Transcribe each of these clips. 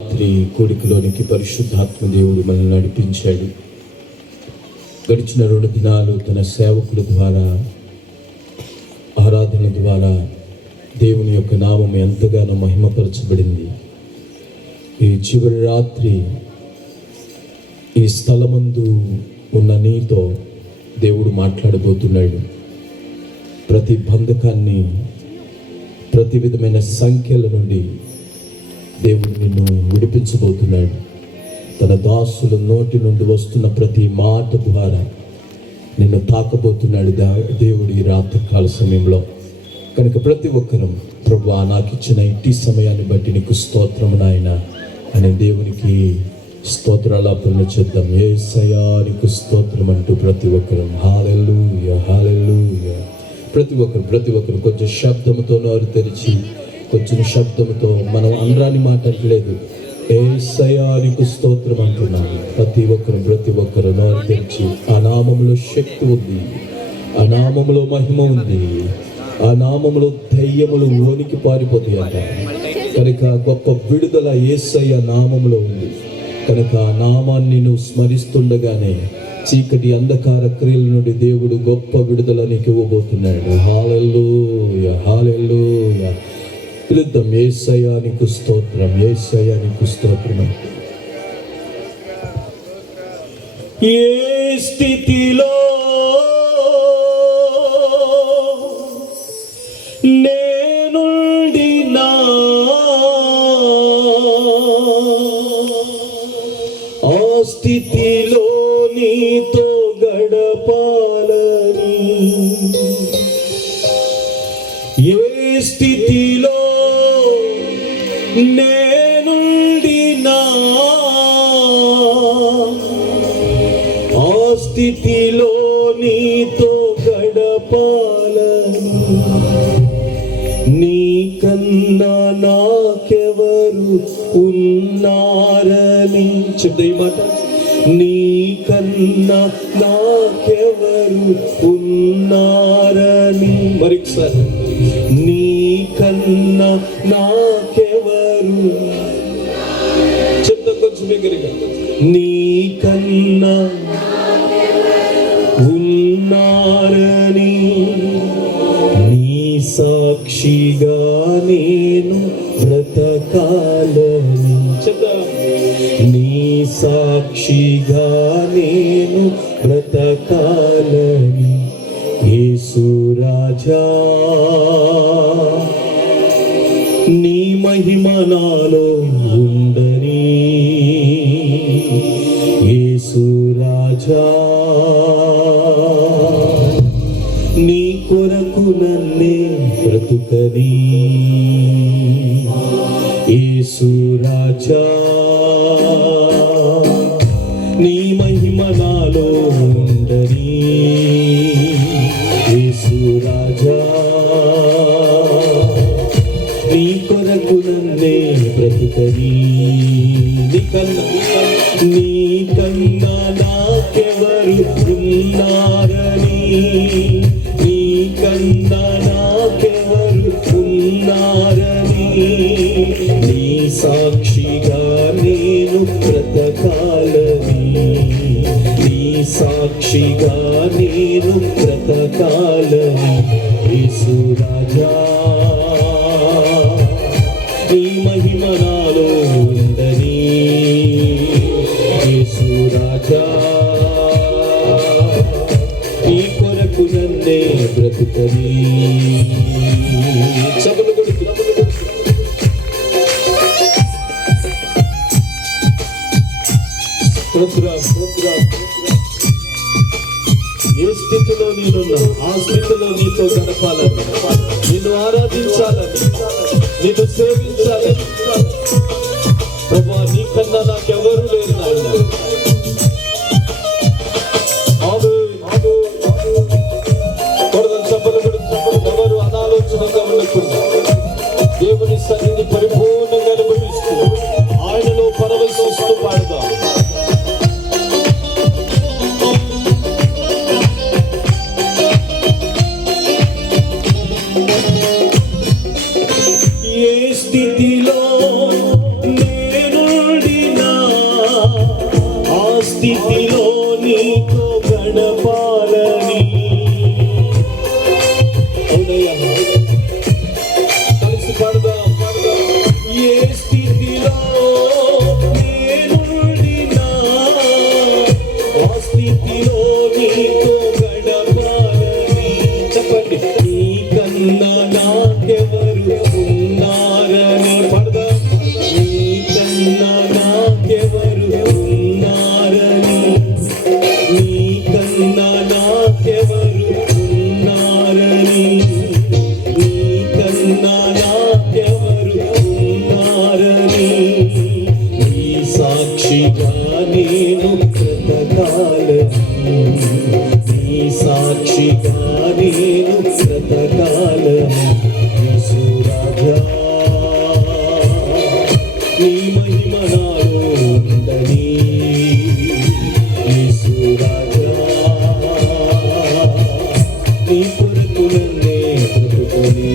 రాత్రి కోడికలోనికి పరిశుద్ధాత్మ దేవుడు మనల్ని నడిపించాడు. గడిచిన 2 దినాలు తన సేవకుల ద్వారా, ఆరాధన ద్వారా దేవుని యొక్క నామం ఎంతగానో మహిమపరచబడింది. ఈ చివరి రాత్రి ఈ స్థలమందు ఉన్న నీతో దేవుడు మాట్లాడబోతున్నాడు. ప్రతి బంధకాన్ని, ప్రతి విధమైన సంఖ్యల నుండి దేవుడు నిన్ను విడిపించబోతున్నాడు. తన దాసుల నోటి నుండి వస్తున్న ప్రతి మాట ద్వారా నిన్ను తాకబోతున్నాడు దేవుడు ఈ రాత్రి కాల సమయంలో. కనుక ప్రతి ఒక్కరూ ప్రభువా నాకు ఇచ్చిన ఇట్టి సమయాన్ని బట్టి నీకు స్తోత్రము నాయనా అనే దేవునికి స్తోత్రాలాపన చేద్దాం. యేసయ్యా నీకు స్తోత్రం అంటూ ప్రతి ఒక్కరూ హల్లెలూయా హల్లెలూయా. ప్రతి ఒక్కరు కొంచెం శబ్దముతో నోరు తెరిచి, కొంచెం శబ్దముతో, మనం అనరాని మాట అంటలేదు, యేసయ్యా నీకు స్తోత్రం అంటున్నాను. ప్రతి ఒక్కరు నోరు తెరిచి, ఆ నామములో శక్తి ఉంది, ఆ నామములో మహిమ ఉంది, ఆ నామములో దయ్యములు వణికి పారిపోతాయి అంట. కనుక గొప్ప విడుదల యేసయ్య నామములో ఉంది. కనుక ఆ నామాన్ని నువ్వు స్మరిస్తుండగానే చీకటి అంధకార క్రియల నుండి దేవుడు గొప్ప విడుదల నీకు ఇవ్వబోతున్నాడు. హల్లెలూయా హల్లెలూయా. పిలుద్దాం, యేసయ్యా నీకు స్తోత్రం, యేసయ్యా నీకు స్తోత్రం. ఏ స్థితిలో నేనుండినా ఆ స్థితిలో నీతో గడపాలని, ఏ స్థితిలో నేనుండినా ఆ స్థితిలో నీతో గడపాలని, నీకన్నా నాకెవరు ఉన్నారని చెప్తా ఈ మాట. నీకన్నా నాకెవరు ఉన్నారని, మరొకసారి, నీకన్నా నాకెవరు చెప్తా కొంచెం దగ్గరగా. నీకన్నా ఉన్నారని, నీ సాక్షిగా నేను బ్రతకాలని చెప్తా. నీ సాక్షిగా నేను బ్రతకాలని, యేసు రాజా నీ మహిమ నాలో ఉందని, యేసు రాజా నీ కొరకు నన్నే బ్రతుకని, యేసు రాజా నీ మహిమ నాలో ఉండని, యేసు రాజా నీ కొరకు నన్నే బ్రతుకని, నీకన్నా నాకెవరు ఉన్నారని, నీకన్నా నాకెవరు ఉన్నారని, నీ సాక్షిగా నేను బ్రతకాలని, నీ సాక్షిగా నేను బ్రతకాలని, యేసు రాజా నీ మహిమ నాలో ఉందని, యేసు రాజా నీ కొరకు నన్నే బ్రతుకని. సభలు కొడుకు ఏ స్థితిలో నేనున్నా ఆ స్థితిలో నీతో గడపాలని, నిన్ను ఆరాధించాలని, నిన్ను సేవించాలని. ప్రభువా నీకన్నా నాకెవరు లేరు నాయన. ఎవరు అనాలోచనగా ఉండకుండా దేవుని సన్నిధి పరిపూర్ణంగా అనుభవిస్తూ ఆయనలో పరవశిస్తూ పాడదాం. ఏ స్థితిలో స్థితిలో నీతో గడపాలని. కలిసి పాడదాం. ఏ స్థితిలో నేనుండినా ఆ స్థితిలో నీతో గడపాలని. చెప్పండి. నీకన్నా నాకెవరు ఉన్నారని. పాడదాం. నీకన్నా నాకెవరు ఉన్నారని. నీకన్నా నాకెవరు ఉన్నారని. నీకన్నా నాకెవరు ఉన్నారని. నీ సాక్షిగా నేను బ్రతకాలని. నీ సాక్షిగా నేను బ్రతకాలని. యేసు రాజా నీ మహిమ నాలో ఉందని. యేసు రాజా నీ కొరకు నన్నే బ్రతుకుని.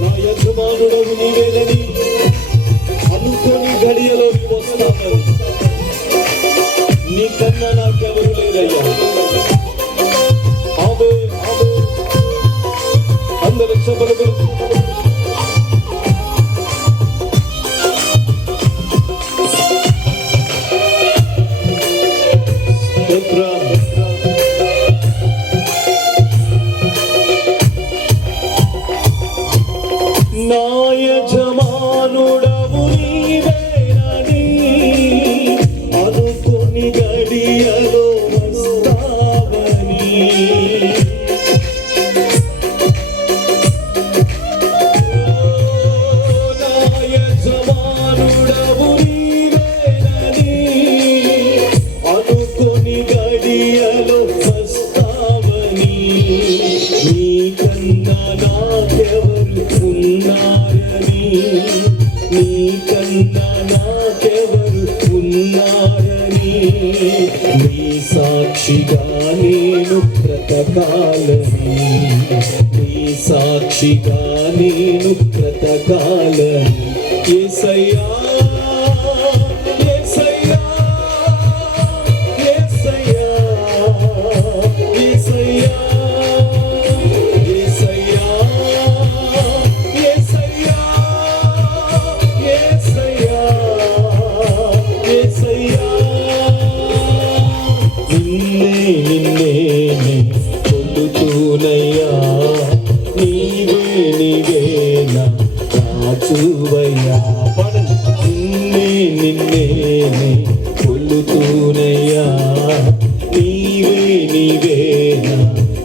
నా యజమానుడవు నీవేనని అనుకోని గడియలోకి వస్తాను. నీకన్నా నాకెవరు లేరయ్యా. అందరూ చెప్పలు నా యజమానుడవు నీవేనని అనుకుని గడియలో వస్తావని. నా యజమానుడవు నీవేనని అనుకుని గడియలో వస్తావని. నీకన్నా నాకెవరు ఉన్నారని. నీకన్నా నాకెవరు ఉన్నారని. నీ సాక్షిగా నేను బ్రతకాలని. నీ సాక్షిగా నేను బ్రతకాలని. యేసయ్యా యేసయ్యా యేసయ్యా యేసయ్యా యేసయ్యా యేసయ్యా యేసయ్యా యేసయ్యా. నిన్నే కొలుతూనయ్యా. నీవే నీవే నా రాజువయ్యా. నిన్నే కొలుతూనయ్యా. నీవే నీవే నా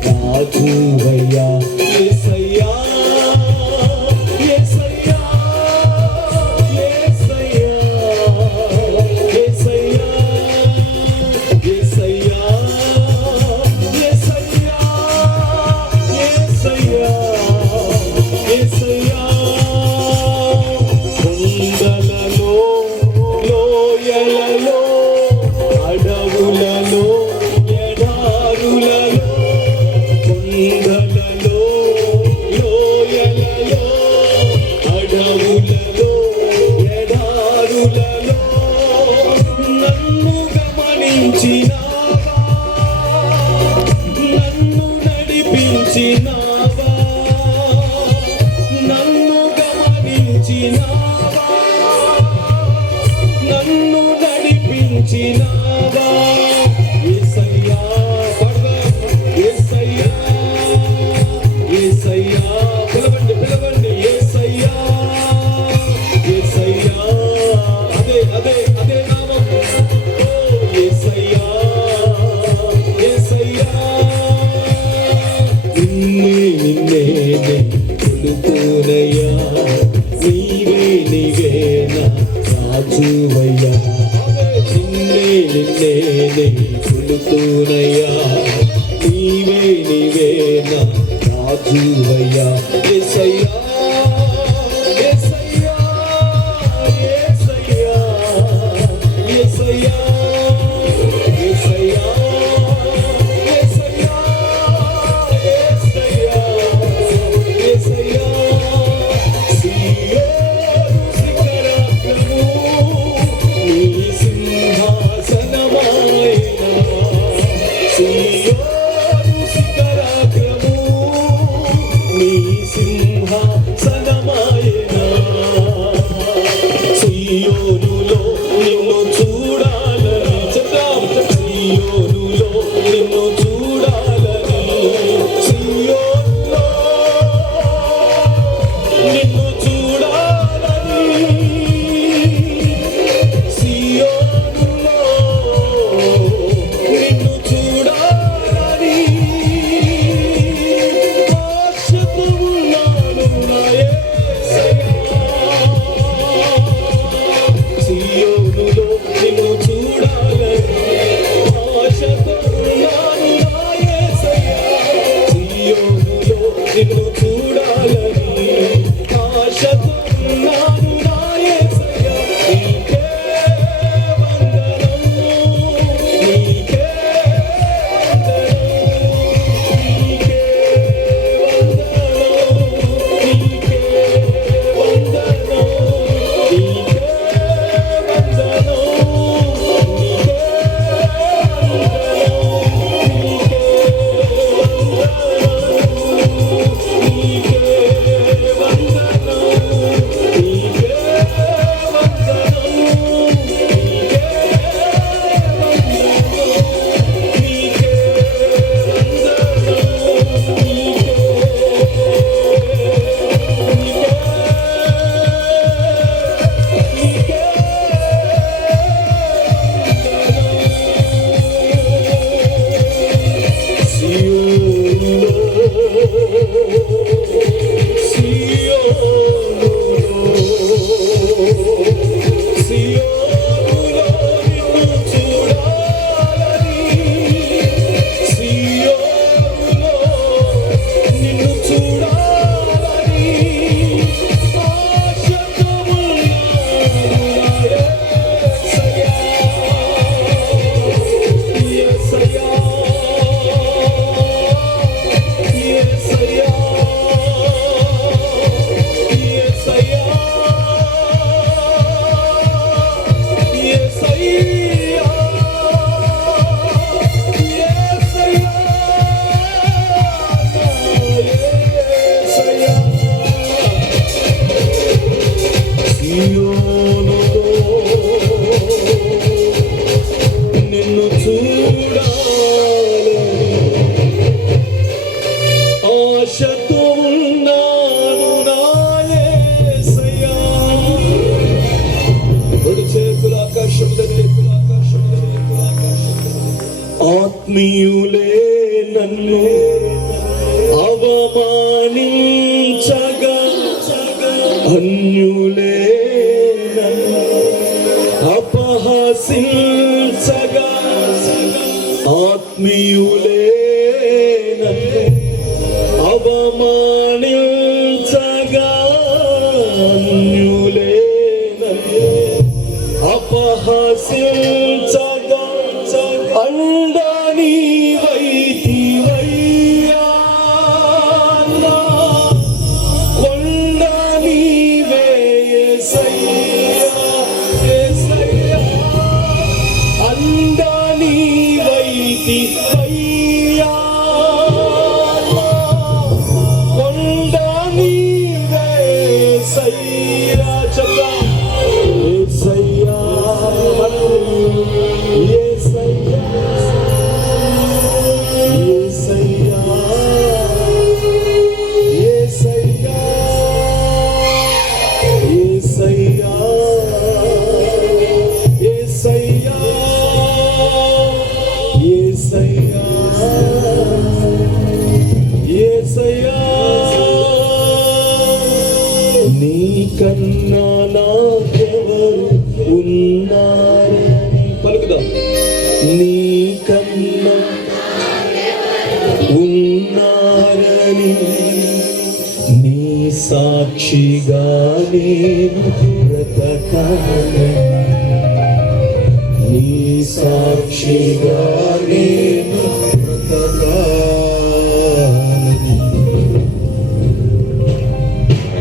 రాజువయ్యా. యేసయ్యా యేసయ్యా యేసయ్యా యేసయ్యా యేసయ్యా యేసయ్యా యేసయ్యా యేసయ్యా. కొండలలో లోయలలో అడవులలో ఎడారులలో. కొండలలో లోయలలో అడవులలో ఎడారులలో నన్ను గమనించినావా. నన్ను నడిపించినావా. నన్ను గమనించినావా. నన్ను నడిపించినావా. యేసయ్యా యేసయ్యా యేసయ్యా. పిలవండి పిలవండి. యేసయ్యా యేసయ్యా. అదే అదే అదే నామం. యేసయ్యా యేసయ్యా. నిన్నే కొలుతూనయ్యా. నీవే నీవే నా రాజువయ్యా. నిన్నే కొలుతూనయ్యా. నీవే నీవే నా రాజువయ్యా. యేసయ్యా యేసయ్యా యేసయ్యా యేసయ్యా యేసయ్యా యేసయ్యా యేసయ్యా యేసయ్యా. సియోను నీ సింహాసనమాయెనా. సియోనులో నిన్ను చూడాలని చెప్తాం, సియోనులో నిన్ను చూడాలని, సియోనులో నిన్ను చూడాలని, సియోనులో నిన్ను చూడాలని ఆశతో ఉన్నాను నా యేసయ్యా. సియోనులో నిన్ను చూడాలని ఆశతో ఉన్నాను నా యేసయ్యా. సియోనులో నిన్ను చూడాలని ఆశతో ఉన్నాను నా యేసయ్యా. నీకే వందనం, నీకే నిన్ను చూడాలని ఆశతో ఉన్నాను నా యేసయ్యా. రెండు చేతులు ఆకాశములని, ఆత్మీయులే నన్ను అవమానించగా, అన్యులే నన్ను అపహసించగా, ఆత్మీయులే నన్ను అవమానించగా, అన్యులే నన్ను అపహసించగా, అండా నీవైతివయ్యా, నా కొండ నీవే యేసయ్యా, యేసయ్యా. అండా నీవైతివయ్యా, నా కొండ నీవే యేసయ్యా. చెప్తాం, యేసయ్యా, యేసయ్యా, యేసయ్యా, యేసయ్యా, యేసయ్యా, యేసయ్యా, యేసయ్యా, యేసయ్యా. నీకన్నా నాకెవరు ఉన్నారని పలుకుదాం. నీకన్నా ఉన్నారని నీ సాక్షిగా నేను బ్రతకాలని, నీ సాక్షిగా నేను